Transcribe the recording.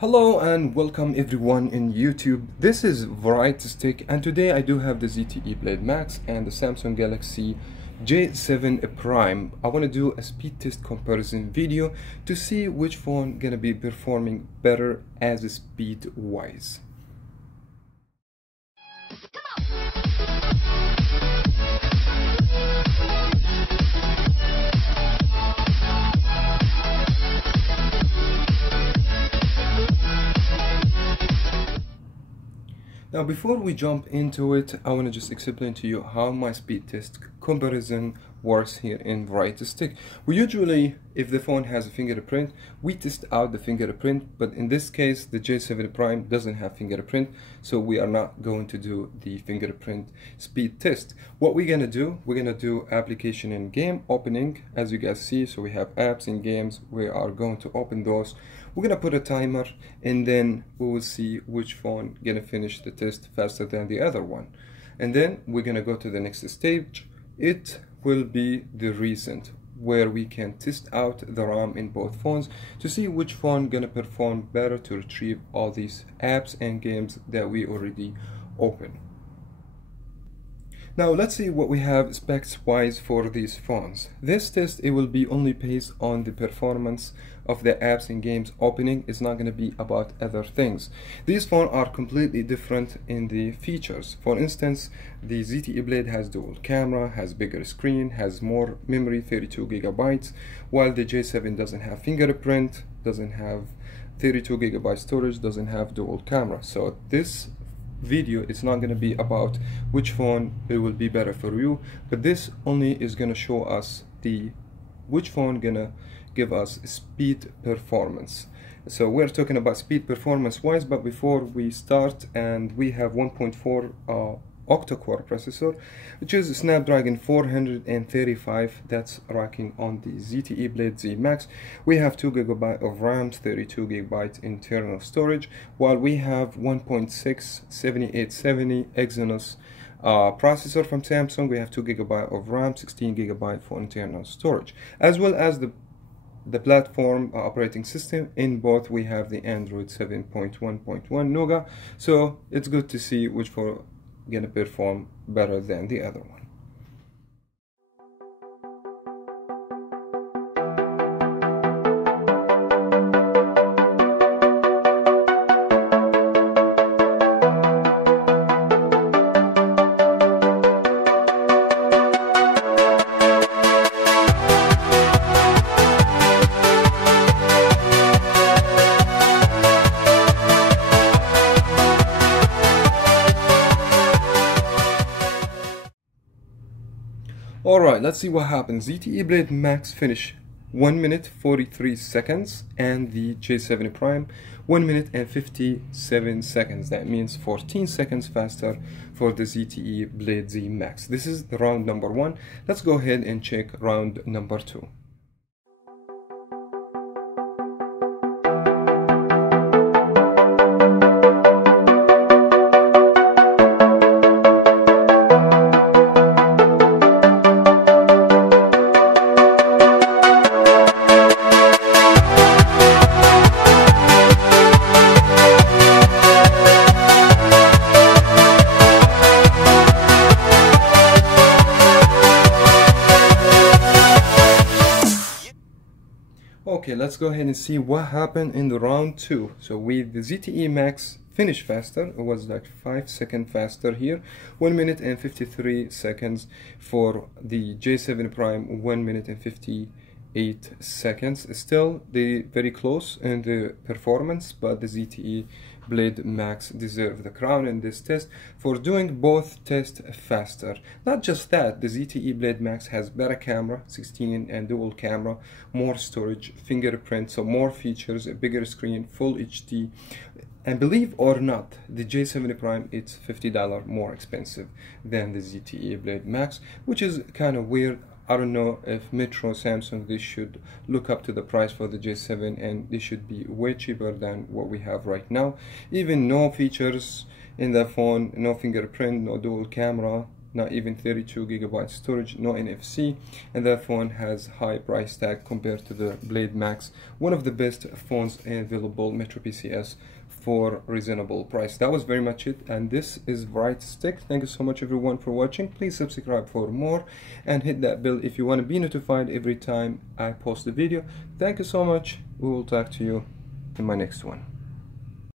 Hello and welcome everyone in YouTube. This is Variety Stick and today I do have the ZTE Blade Max and the Samsung Galaxy J7 Prime. I want to do a speed test comparison video to see which phone gonna be performing better as speed wise. Now before we jump into it, I want to just explain to you how my speed test comparison works here in Variety Stick. We usually, if the phone has a fingerprint, we test out the fingerprint, but in this case the J7 Prime doesn't have fingerprint, so we are not going to do the fingerprint speed test. What we're gonna do, we're gonna do application and game opening, as you guys see. So we have apps and games, we are going to open those. We're gonna put a timer and then we will see which phone gonna finish the test faster than the other one. And then we're gonna go to the next stage. It will be the recent, where we can test out the RAM in both phones to see which phone gonna perform better to retrieve all these apps and games that we already open. Now let's see what we have specs wise for these phones. This test, it will be only based on the performance of the apps and games opening. It's not going to be about other things. These phones are completely different in the features. For instance, the ZTE Blade has dual camera, has bigger screen, has more memory, 32 gigabytes, while the J7 doesn't have fingerprint, doesn't have 32 gigabyte storage, doesn't have dual camera. So this video it's not going to be about which phone it will be better for you, but this only is going to show us the which phone gonna give us speed performance. So we're talking about speed performance wise, but before we start, and we have 1.4 octa-core processor, which is Snapdragon 435, that's rocking on the ZTE Blade ZMax. We have 2 GB of RAM, 32 GB internal storage, while we have 1.6 7870 Exynos processor from Samsung. We have 2 GB of RAM, 16 GB for internal storage, as well as the platform operating system. In both we have the Android 7.1.1 Nougat, so it's good to see which phone gonna perform better than the other one. Alright, let's see what happens. ZTE Blade Max finish 1 minute 43 seconds and the J7 Prime 1 minute and 57 seconds. That means 14 seconds faster for the ZTE Blade Z Max. This is the round number 1. Let's go ahead and check round number 2. Okay, let's go ahead and see what happened in the round 2. So with the ZTE Max finished faster, it was like 5 seconds faster here, 1 minute and 53 seconds for the J7 Prime, 1 minute and 58 seconds. Still they very close in the performance, but the ZTE Blade Max deserve the crown in this test for doing both tests faster. Not just that, the ZTE Blade Max has better camera, 16 and dual camera, more storage, fingerprint, so more features, a bigger screen, full HD. And believe or not, the J7 Prime, it's $50 more expensive than the ZTE Blade Max, which is kind of weird. I don't know if Metro, Samsung, they should look up to the price for the J7 and they should be way cheaper than what we have right now. Even no features in the phone, no fingerprint, no dual camera, not even 32GB storage, no NFC, and that phone has high price tag compared to the Blade Max, one of the best phones available, metroPCS, for reasonable price. That was very much it, and this is Bright Stick. Thank you so much everyone for watching. Please subscribe for more and hit that bell if you want to be notified every time I post a video. Thank you so much. We will talk to you in my next one.